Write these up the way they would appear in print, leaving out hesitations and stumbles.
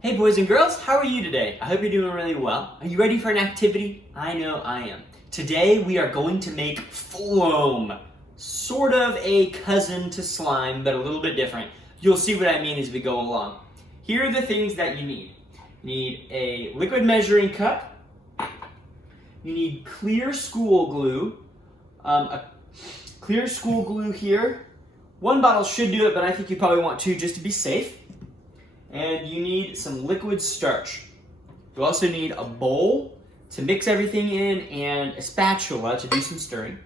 Hey boys and girls, how are you today? I hope you're doing really well. Are you ready for an activity? I know I am. Today we are going to make floam. Sort of a cousin to slime, but a little bit different. You'll see what I mean as we go along. Here are the things that you need. You need a liquid measuring cup. You need clear school glue. A clear school glue here. One bottle should do it, but I think you probably want two just to be safe. And you need some liquid starch. You also need a bowl to mix everything in and a spatula to do some stirring.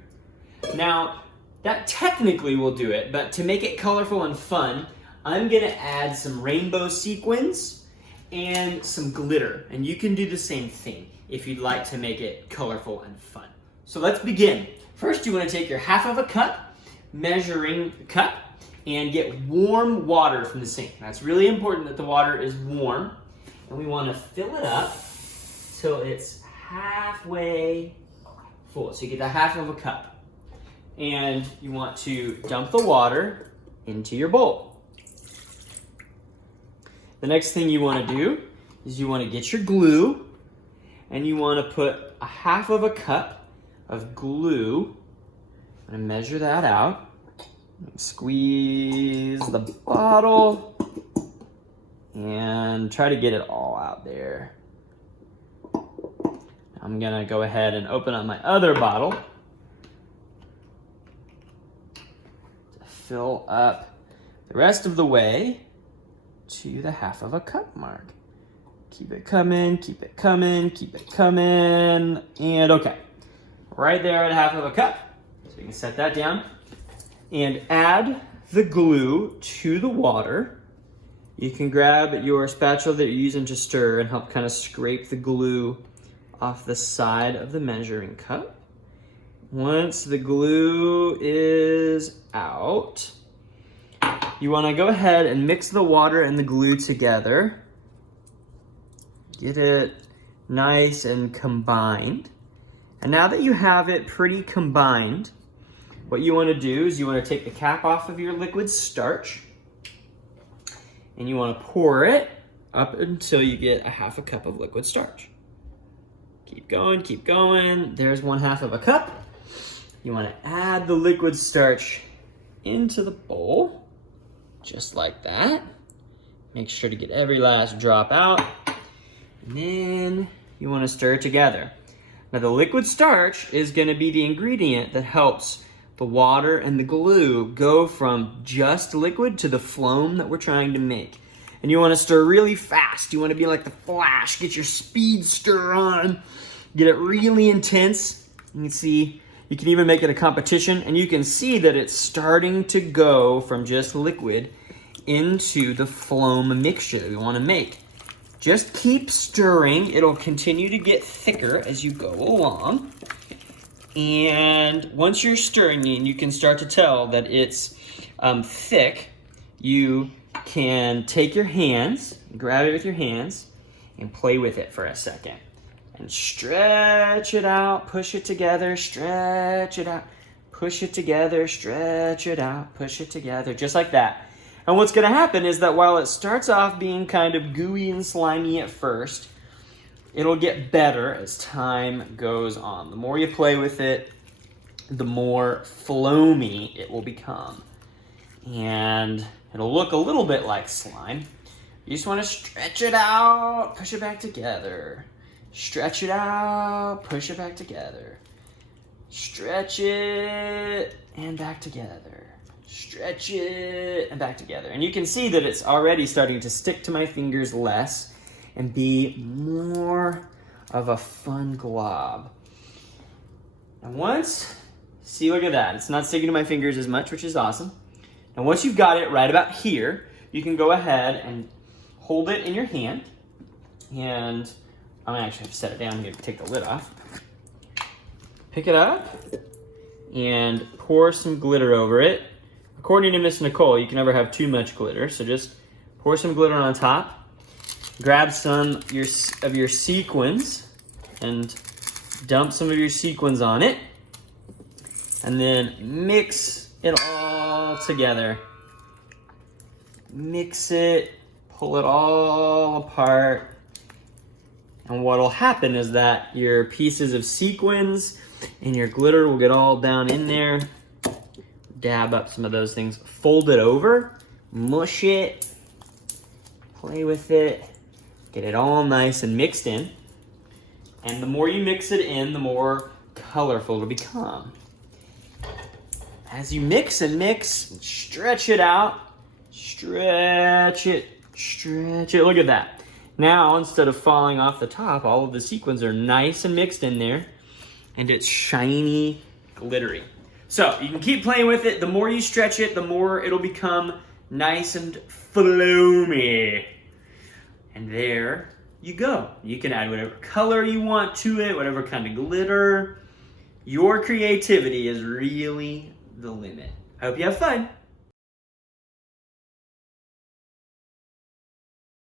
Now, that technically will do it, but to make it colorful and fun, I'm gonna add some rainbow sequins and some glitter. And you can do the same thing if you'd like to make it colorful and fun. So let's begin. First, you wanna take your half of a cup, measuring cup, and get warm water from the sink. That's really important that the water is warm. And we want to fill it up till it's halfway full. So you get the half of a cup. And you want to dump the water into your bowl. The next thing you want to do is you want to get your glue and you want to put a half of a cup of glue. I'm going to measure that out. Squeeze the bottle and try to get it all out there. I'm gonna go ahead and open up my other bottle to fill up the rest of the way to the half of a cup mark. Keep it coming, keep it coming, keep it coming, and okay. Right there at half of a cup. So you can set that down. And add the glue to the water. You can grab your spatula that you're using to stir and help kind of scrape the glue off the side of the measuring cup. Once the glue is out, you want to go ahead and mix the water and the glue together. Get it nice and combined. And now that you have it pretty combined, what you want to do is you want to take the cap off of your liquid starch and you want to pour it up until you get a half a cup of liquid starch. Keep going, keep going. There's one half of a cup. You want to add the liquid starch into the bowl, just like that. Make sure to get every last drop out. And then you want to stir it together. Now the liquid starch is going to be the ingredient that helps the water and the glue go from just liquid to the floam that we're trying to make. And you want to stir really fast. You want to be like the Flash. Get your speed stir on. Get it really intense. You can see, you can even make it a competition. And you can see that it's starting to go from just liquid into the floam mixture we want to make. Just keep stirring. It'll continue to get thicker as you go along. And once you're stirring and you can start to tell that it's thick, you can take your hands, grab it with your hands, and play with it for a second. And stretch it out, push it together, stretch it out, push it together, stretch it out, push it together, just like that. And what's going to happen is that while it starts off being kind of gooey and slimy at first, it'll get better as time goes on. The more you play with it, the more floamy it will become. And it'll look a little bit like slime. You just want to stretch it out, push it back together. Stretch it out, push it back together. Stretch it and back together. Stretch it and back together. And you can see that it's already starting to stick to my fingers less and be more of a fun glob. And once, see, look at that. It's not sticking to my fingers as much, which is awesome. And once you've got it right about here, you can go ahead and hold it in your hand. And I'm gonna actually have to set it down here to take the lid off. Pick it up and pour some glitter over it. According to Miss Nicole, you can never have too much glitter, so just pour some glitter on top. Grab some of your sequins and dump some of your sequins on it. And then mix it all together. Mix it, pull it all apart. And what'll happen is that your pieces of sequins and your glitter will get all down in there. Dab up some of those things. Fold it over, mush it, play with it, get it all nice and mixed in. And the more you mix it in, the more colorful it'll become. As you mix and mix, stretch it out, stretch it, stretch it. Look at that. Now, instead of falling off the top, all of the sequins are nice and mixed in there, and it's shiny, glittery. So you can keep playing with it. The more you stretch it, the more it'll become nice and floamy. And there you go. You can add whatever color you want to it, whatever kind of glitter. Your creativity is really the limit. I hope you have fun.